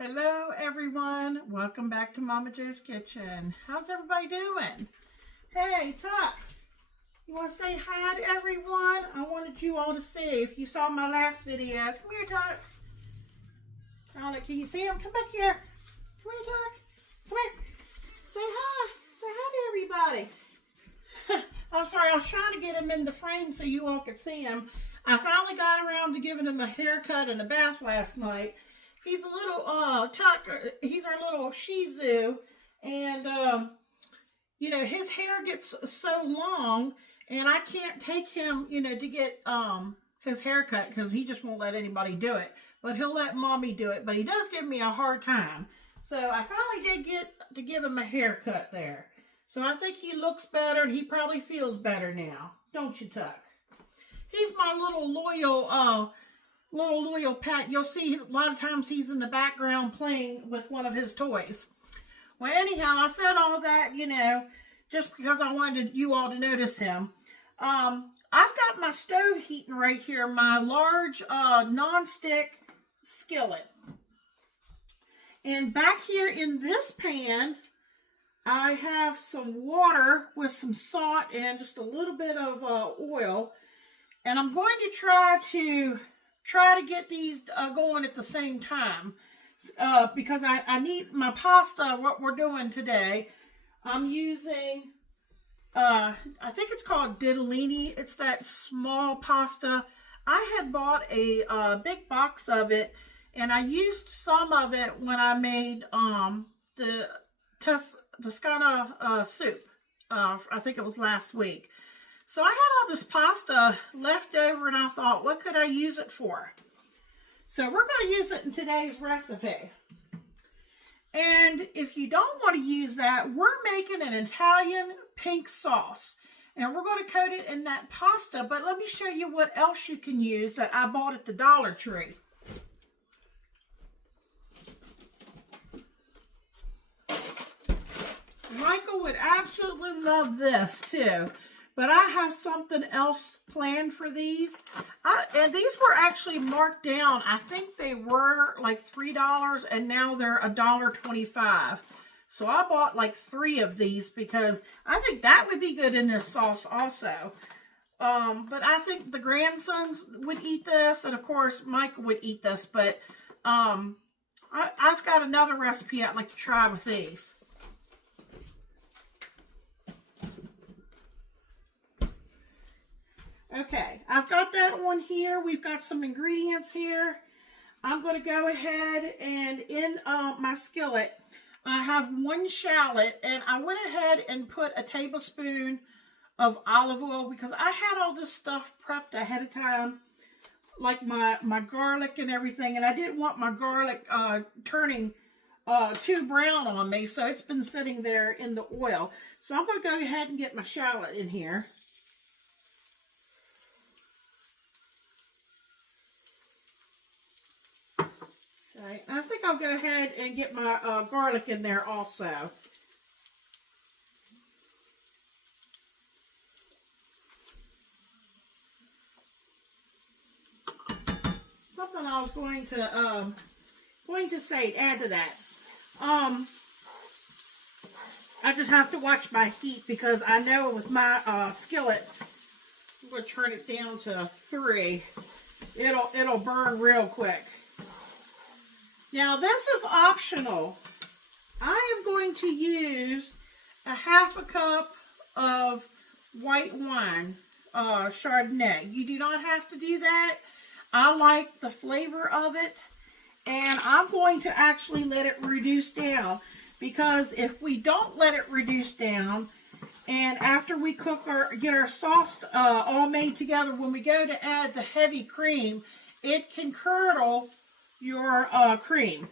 Hello everyone, welcome back to Momma Jo's Kitchen. How's everybody doing? Hey Tuck, you want to say hi to everyone? I wanted you all to see. If you saw my last video, come here Tuck. Can you see him? Come back here. Come here Tuck. Come here. Say hi. Say hi to everybody. I'm sorry, I was trying to get him in the frame so you all could see him. I finally got around to giving him a haircut and a bath last night. He's a little he's our little Shih Tzu, and his hair gets so long, and I can't take him, to get his hair cut because he just won't let anybody do it. But he'll let mommy do it. But he does give me a hard time. So I finally did get to give him a haircut there. So I think he looks better, and he probably feels better now, don't you, Tuck? He's my little loyal pet. You'll see a lot of times he's in the background playing with one of his toys. Well, anyhow, I said all that, just because I wanted you all to notice him. I've got my stove heating right here, my large non-stick skillet. And back here in this pan, I have some water with some salt and just a little bit of oil. And I'm going to try to get these going at the same time because I need my pasta. What we're doing today, I'm using I think it's called ditalini. It's that small pasta. I had bought a big box of it, and I used some of it when I made the Toscana soup. I think it was last week. So I had all this pasta left over, and I thought, what could I use it for? So we're going to use it in today's recipe. And if you don't want to use that, we're making an Italian pink sauce. And we're going to coat it in that pasta. But let me show you what else you can use that I bought at the Dollar Tree. Michael would absolutely love this too. But I have something else planned for these. And these were actually marked down. I think they were like $3, and now they're $1.25. So I bought like 3 of these because I think that would be good in this sauce also. But I think the grandsons would eat this, and of course Michael would eat this. But I've got another recipe I'd like to try with these. Okay, I've got that on here. We've got some ingredients here. I'm going to go ahead and in my skillet, I have 1 shallot, and I went ahead and put a tablespoon of olive oil because I had all this stuff prepped ahead of time, like my garlic and everything, and I didn't want my garlic turning too brown on me, so it's been sitting there in the oil. So I'm going to go ahead and get my shallot in here. Okay, I think I'll go ahead and get my garlic in there also. Something I was going to say, add to that. I just have to watch my heat because I know with my skillet, I'm going to turn it down to 3. It'll burn real quick. Now this is optional. I am going to use a 1/2 cup of white wine, Chardonnay. You do not have to do that. I like the flavor of it, and I'm going to actually let it reduce down, because if we don't let it reduce down, and after we get our sauce all made together, when we go to add the heavy cream, it can curdle your cream.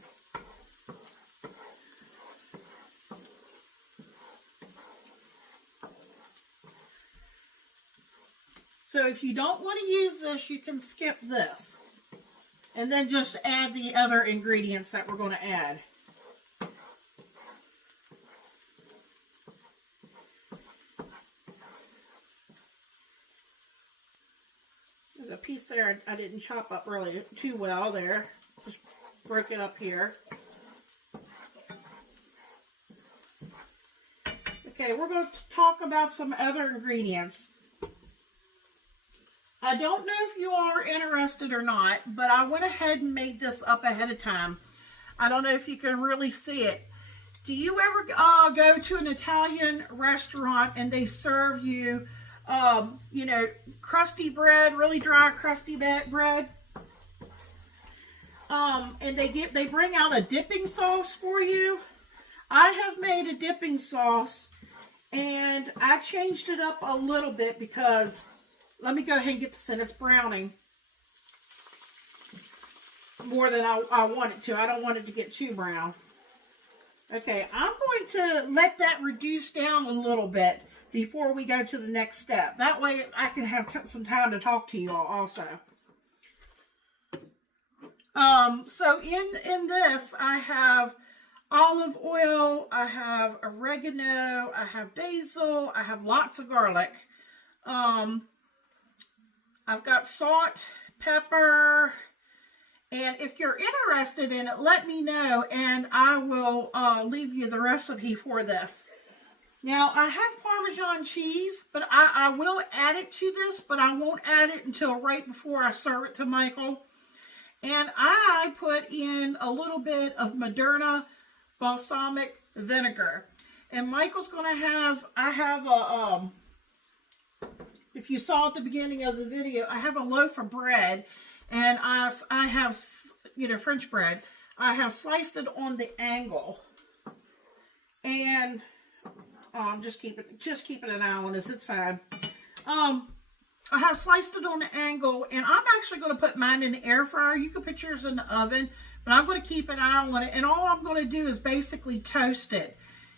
So if you don't want to use this, you can skip this. And then just add the other ingredients that we're going to add. There's a piece there I didn't chop up really too well there. Just broke it up here. Okay, we're going to talk about some other ingredients. I don't know if you are interested or not, but I went ahead and made this up ahead of time. I don't know if you can really see it. Do you ever go to an Italian restaurant and they serve you, you know, crusty bread, really dry crusty bread? And they bring out a dipping sauce for you. I have made a dipping sauce, and I changed it up a little bit because, let me go ahead and get this in. It's browning more than I want it to. I don't want it to get too brown. Okay, I'm going to let that reduce down a little bit before we go to the next step. That way I can have some time to talk to you all also. So in this, I have olive oil, I have oregano, I have basil, I have lots of garlic. I've got salt, pepper, and if you're interested in it, let me know, and I will leave you the recipe for this. Now, I have Parmesan cheese, but I will add it to this, but I won't add it until right before I serve it to Michael. And I put in a little bit of Moderna balsamic vinegar. And Michael's going to have, I have a, if you saw at the beginning of the video, I have a loaf of bread. And I have, you know, French bread. I have sliced it on the angle. And just keep an eye on this. It's fine. I have sliced it on the angle, and I'm actually going to put mine in the air fryer. You can put yours in the oven, but I'm going to keep an eye on it. And all I'm going to do is basically toast it.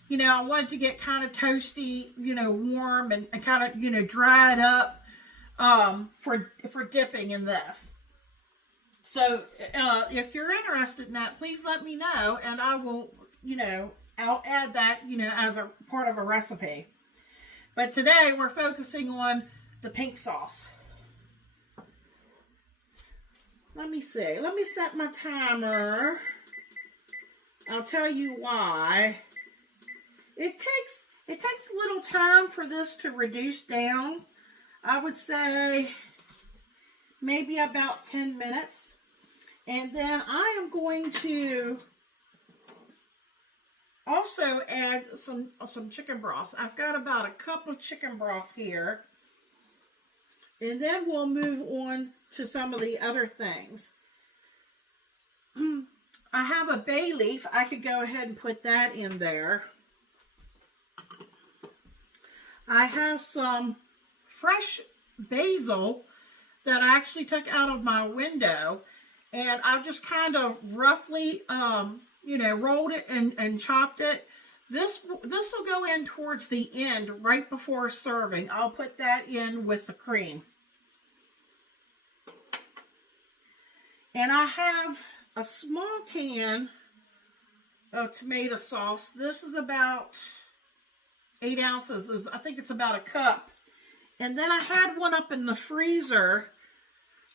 You know, I want it to get kind of toasty, you know, warm, and kind of, you know, dry it up for dipping in this. So if you're interested in that, please let me know, and I will, you know, I'll add that, you know, as a part of a recipe. But today we're focusing on the pink sauce. Let me see. Let me set my timer. I'll tell you why. It takes a little time for this to reduce down. I would say maybe about 10 minutes. And then I am going to also add some chicken broth. I've got about a cup of chicken broth here. And then we'll move on to some of the other things. I have a bay leaf. I could go ahead and put that in there. I have some fresh basil that I actually took out of my window. And I've just kind of roughly, you know, rolled it and chopped it. This will go in towards the end, right before serving. I'll put that in with the cream. And I have a small can of tomato sauce. This is about 8 ounces. I think it's about a cup. And then I had one up in the freezer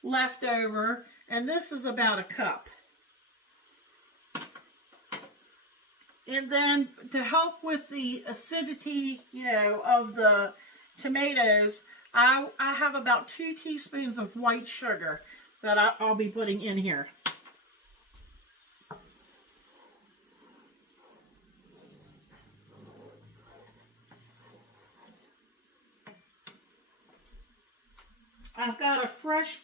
left over, and this is about a cup. And then to help with the acidity, you know, of the tomatoes, I have about 2 teaspoons of white sugar that I'll be putting in here. I've got a fresh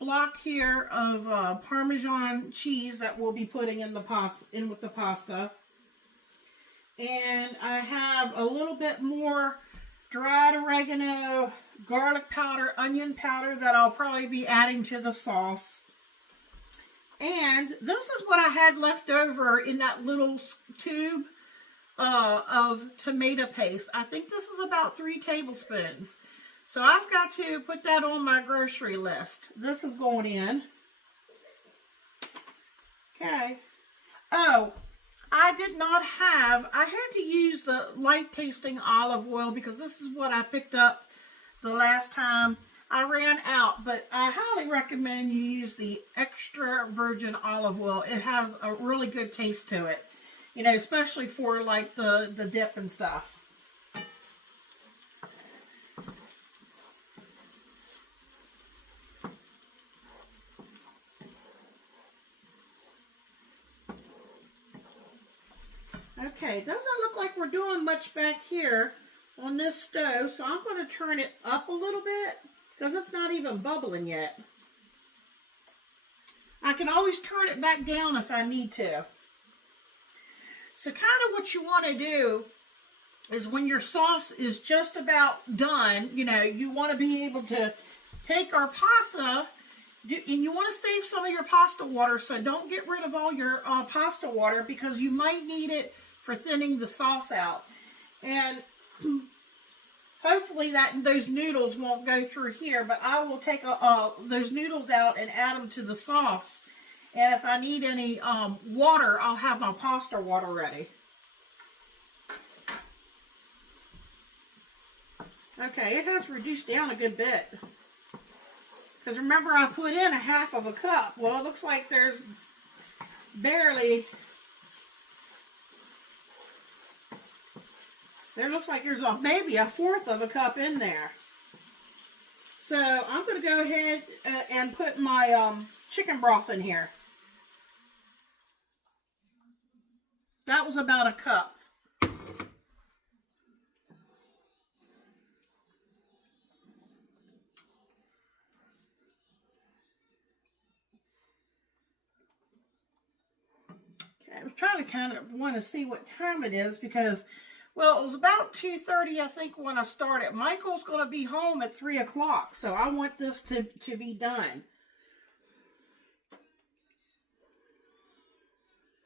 block here of Parmesan cheese that we'll be putting in with the pasta. And I have a little bit more dried oregano, garlic powder, onion powder that I'll probably be adding to the sauce. And this is what I had left over in that little tube of tomato paste. I think this is about 3 tablespoons. So I've got to put that on my grocery list. This is going in. Okay. Oh, I had to use the light tasting olive oil because this is what I picked up the last time. I ran out, but I highly recommend you use the extra virgin olive oil. It has a really good taste to it. You know, especially for like the dip and stuff. Okay, it doesn't look like we're doing much back here on this stove, so I'm going to turn it up a little bit because it's not even bubbling yet. I can always turn it back down if I need to. So kind of what you want to do is when your sauce is just about done, you know, you want to be able to take our pasta, and you want to save some of your pasta water, so don't get rid of all your pasta water because you might need it for thinning the sauce out. And hopefully those noodles won't go through here, but I will take those noodles out and add them to the sauce. And if I need any water, I'll have my pasta water ready. Okay, it has reduced down a good bit. Because remember, I put in a half of a cup. Well, it looks like there's barely... There looks like there's maybe a fourth of a cup in there. So I'm going to go ahead and put my chicken broth in here. That was about a cup. Okay, I was trying to kind of want to see what time it is because, well, it was about 2:30, I think, when I started. Michael's going to be home at 3 o'clock, so I want this to be done.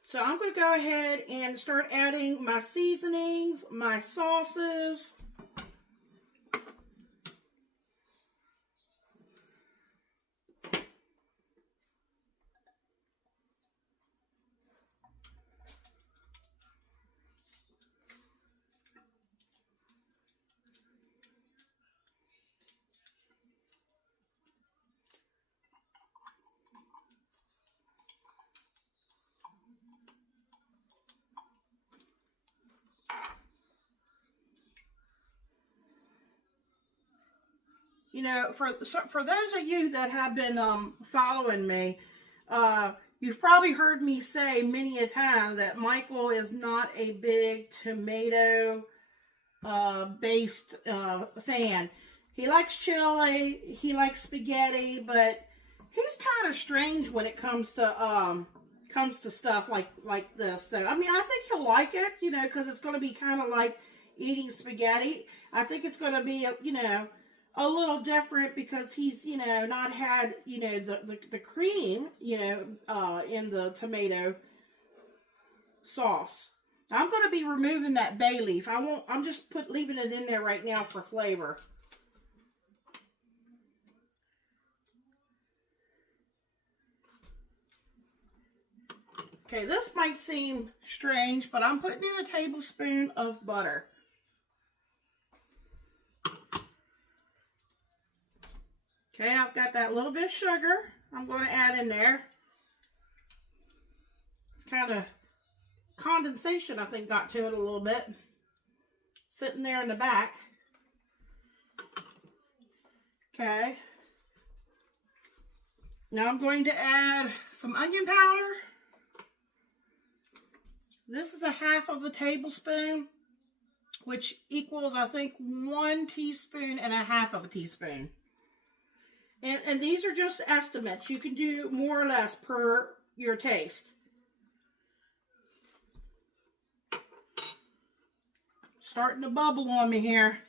So I'm going to go ahead and start adding my seasonings, my sauces. You know, for those of you that have been following me, you've probably heard me say many a time that Michael is not a big tomato based fan. He likes chili, he likes spaghetti, but he's kind of strange when it comes to stuff like this. So I mean, I think he'll like it, you know, because it's going to be kind of like eating spaghetti. I think it's going to be, you know, a little different because he's, you know, not had, you know, the cream, you know, in the tomato sauce. I'm going to be removing that bay leaf. I'm just leaving it in there right now for flavor. Okay, this might seem strange, but I'm putting in a tablespoon of butter. Okay, I've got that little bit of sugar I'm going to add in there. It's kind of condensation, I think, got to it a little bit. Sitting there in the back. Okay. Now I'm going to add some onion powder. This is a half of a tablespoon, which equals, I think, 1 teaspoon and a half of a teaspoon. And these are just estimates. You can do more or less per your taste. Starting to bubble on me here.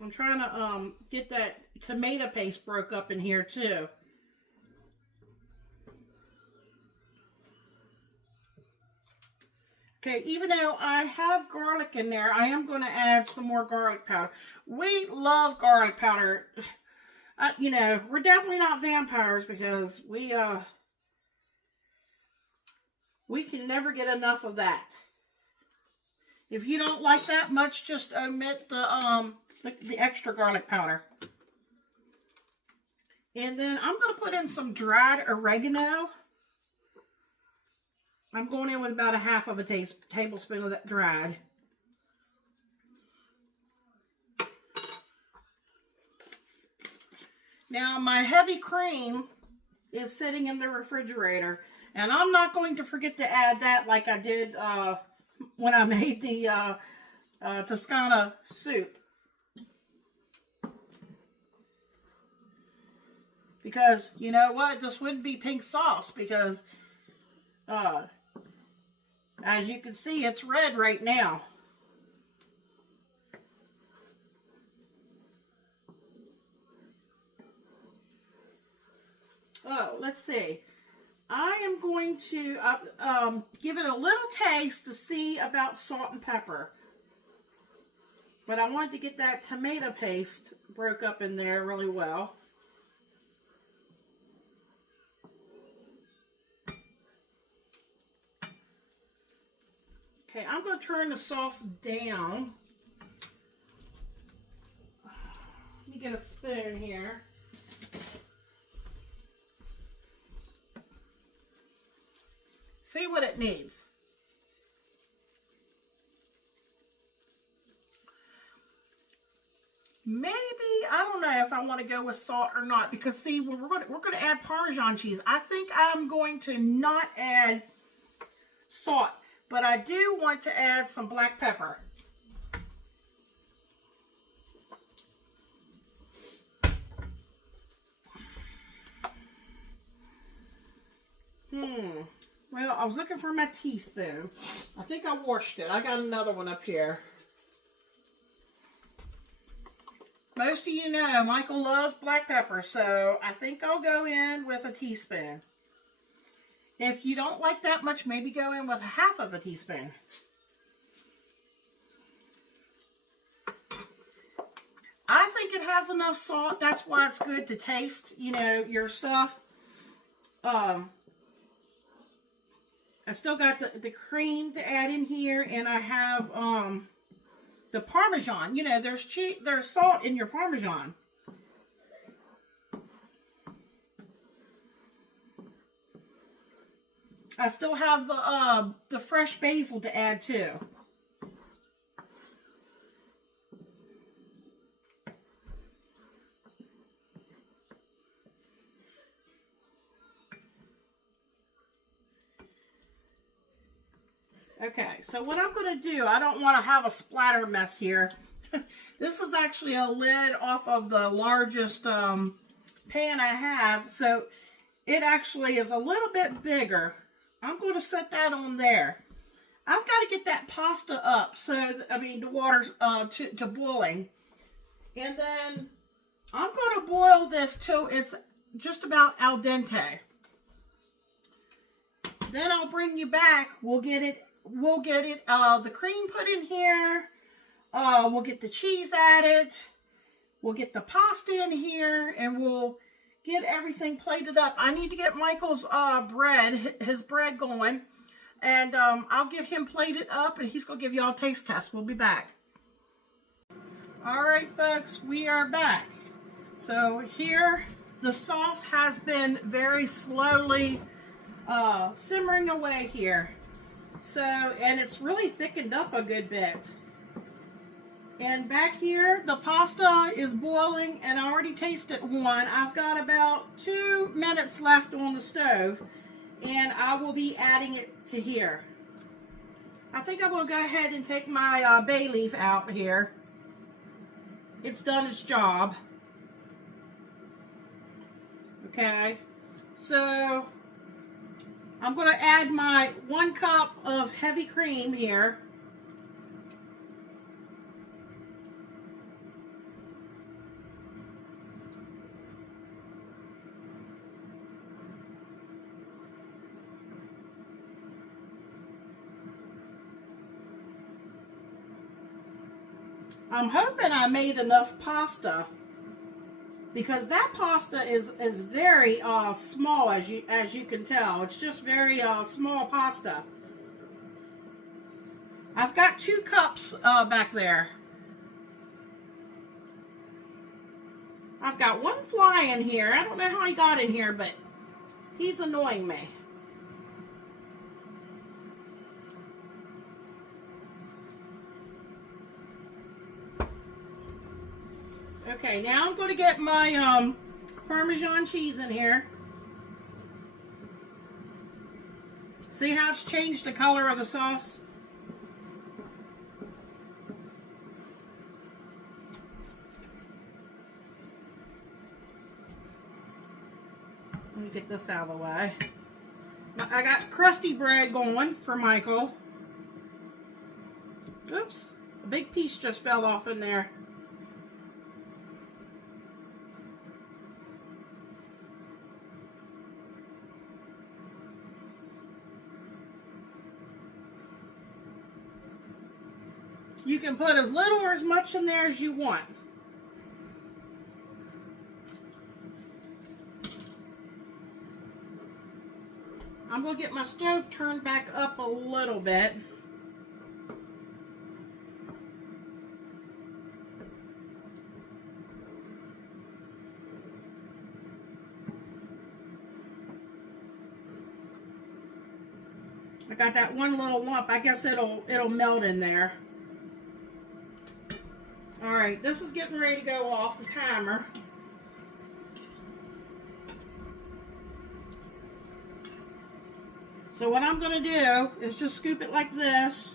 I'm trying to get that tomato paste broke up in here too. Okay, even though I have garlic in there, I am going to add some more garlic powder. We love garlic powder. You know, we're definitely not vampires because we can never get enough of that. If you don't like that much, just omit the extra garlic powder. And then I'm going to put in some dried oregano. I'm going in with about a half of a tablespoon of that dried. Now my heavy cream is sitting in the refrigerator, and I'm not going to forget to add that like I did when I made the Toscana soup. Because, you know what, this wouldn't be pink sauce because, as you can see, it's red right now. Oh, let's see. I am going to give it a little taste to see about salt and pepper. But I wanted to get that tomato paste broke up in there really well. Okay, I'm going to turn the sauce down. Let me get a spoon here. See what it needs. Maybe, I don't know if I want to go with salt or not, because see, we're going to add Parmesan cheese. I think I'm going to not add salt, but I do want to add some black pepper. Well, I was looking for my teaspoon. I think I washed it. I got another one up here. Most of you know Michael loves black pepper, so I think I'll go in with a teaspoon. If you don't like that much, maybe go in with half of a teaspoon. I think it has enough salt. That's why it's good to taste, you know, your stuff. I still got the cream to add in here, and I have the Parmesan. You know, there's salt in your Parmesan. I still have the fresh basil to add too. Okay, so what I'm going to do, I don't want to have a splatter mess here. This is actually a lid off of the largest pan I have, so it actually is a little bit bigger. I'm going to set that on there. I've got to get that pasta up, so, I mean, the water's to boiling. And then I'm going to boil this till it's just about al dente. Then I'll bring you back. We'll get it, the cream put in here. We'll get the cheese added. We'll get the pasta in here, and we'll get everything plated up. I need to get Michael's his bread going, and I'll get him plated up, and he's going to give y'all a taste test. We'll be back. All right, folks, we are back. So here, the sauce has been very slowly simmering away here. So, and it's really thickened up a good bit. And back here, the pasta is boiling, and I already tasted one. I've got about 2 minutes left on the stove, and I will be adding it to here. I think I'm going to go ahead and take my bay leaf out here. It's done its job. Okay, so I'm going to add my 1 cup of heavy cream here. I'm hoping I made enough pasta, because that pasta is very small, as you can tell. It's just very small pasta. I've got 2 cups back there. I've got one fly in here. I don't know how he got in here, but he's annoying me. Okay, now I'm going to get my Parmesan cheese in here. See how it's changed the color of the sauce? Let me get this out of the way. I got crusty bread going for Michael. Oops, a big piece just fell off in there. You can put as little or as much in there as you want. I'm going to get my stove turned back up a little bit. I got that one little lump. I guess it'll melt in there. All right, this is getting ready to go off the timer. So what I'm going to do is just scoop it like this.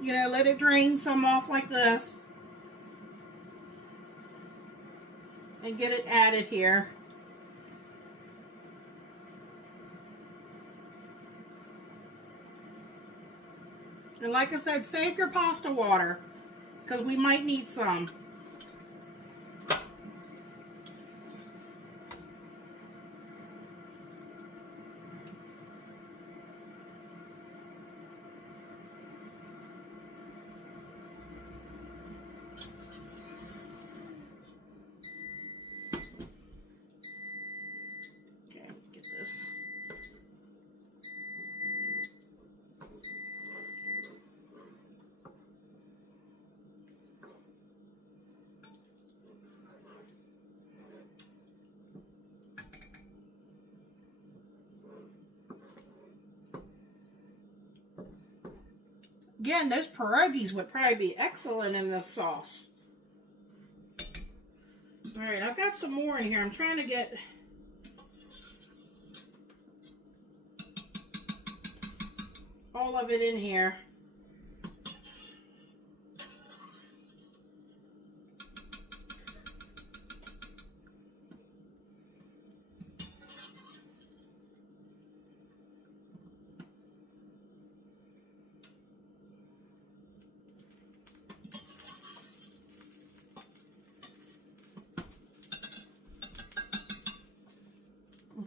You know, let it drain some off like this. And get it added here. And like I said, save your pasta water, because we might need some. Okay, get this. Again, those pierogies would probably be excellent in this sauce. All right, I've got some more in here. I'm trying to get all of it in here.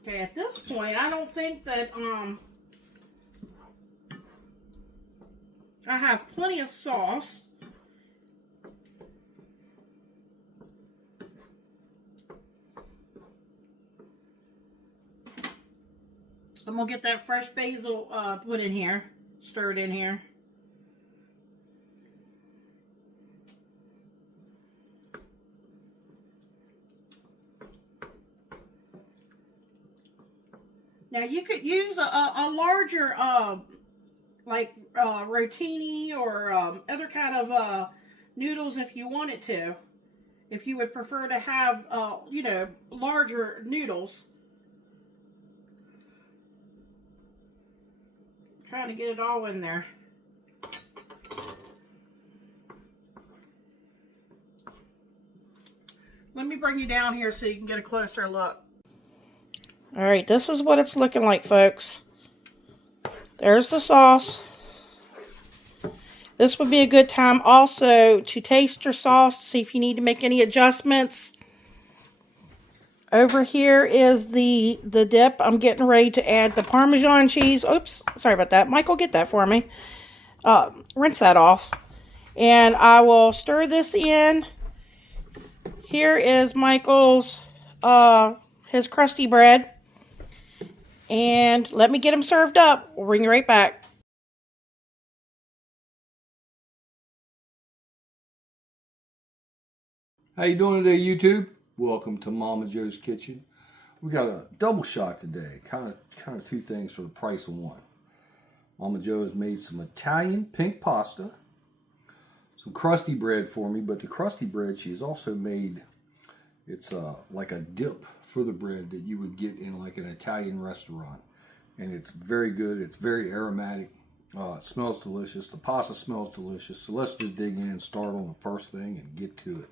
Okay, at this point, I don't think that I have plenty of sauce. I'm gonna get that fresh basil put in here, stirred in here. Now you could use a larger, like rotini or other kind of noodles if you wanted to. If you would prefer to have, you know, larger noodles. I'm trying to get it all in there. Let me bring you down here so you can get a closer look. All right, this is what it's looking like, folks. There's the sauce. This would be a good time also to taste your sauce, see if you need to make any adjustments. Over here is the dip. I'm getting ready to add the Parmesan cheese. Oops, sorry about that. Michael, get that for me. Rinse that off. And I will stir this in. Here is Michael's, his crusty bread. And let me get them served up. We'll bring you right back. How you doing today, YouTube? Welcome to Momma Jo's Kitchen. We got a double shot today. Kind of two things for the price of one. Momma Jo has made some Italian pink pasta, some crusty bread for me, but the crusty bread she's also made, it's like a dip for the bread that you would get in like an Italian restaurant. And it's very good. It's very aromatic. It smells delicious. The pasta smells delicious. So let's just dig in and start on the first thing and get to it.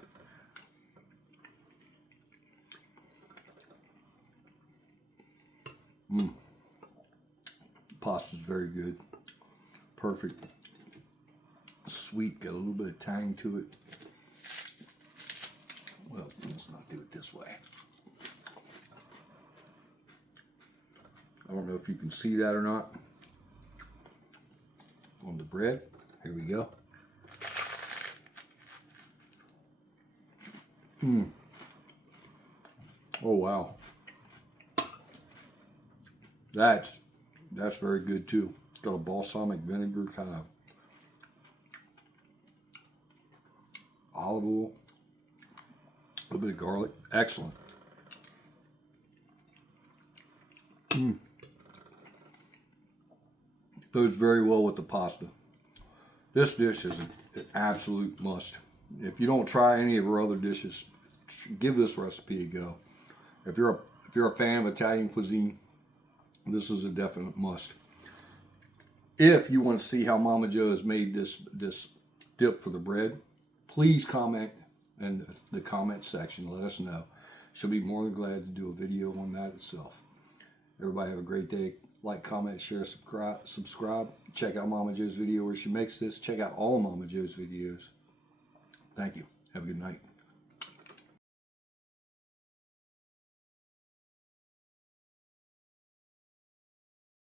Pasta's very good. Perfect. Sweet, got a little bit of tang to it. Well, let's not do it this way. I don't know if you can see that or not. On the bread, here we go. Oh wow. That's very good too. It's got a balsamic vinegar kind of olive oil, a little bit of garlic. Excellent. Goes very well with the pasta. This dish is an absolute must. If you don't try any of our other dishes, give this recipe a go. If you're a fan of Italian cuisine, this is a definite must. If you want to see how Momma Jo has made this dip for the bread, please comment in the comment section. Let us know. She'll be more than glad to do a video on that itself. Everybody have a great day. Like, comment, share, subscribe. Check out Momma Jo's video where she makes this. Check out all Momma Jo's videos. Thank you. Have a good night.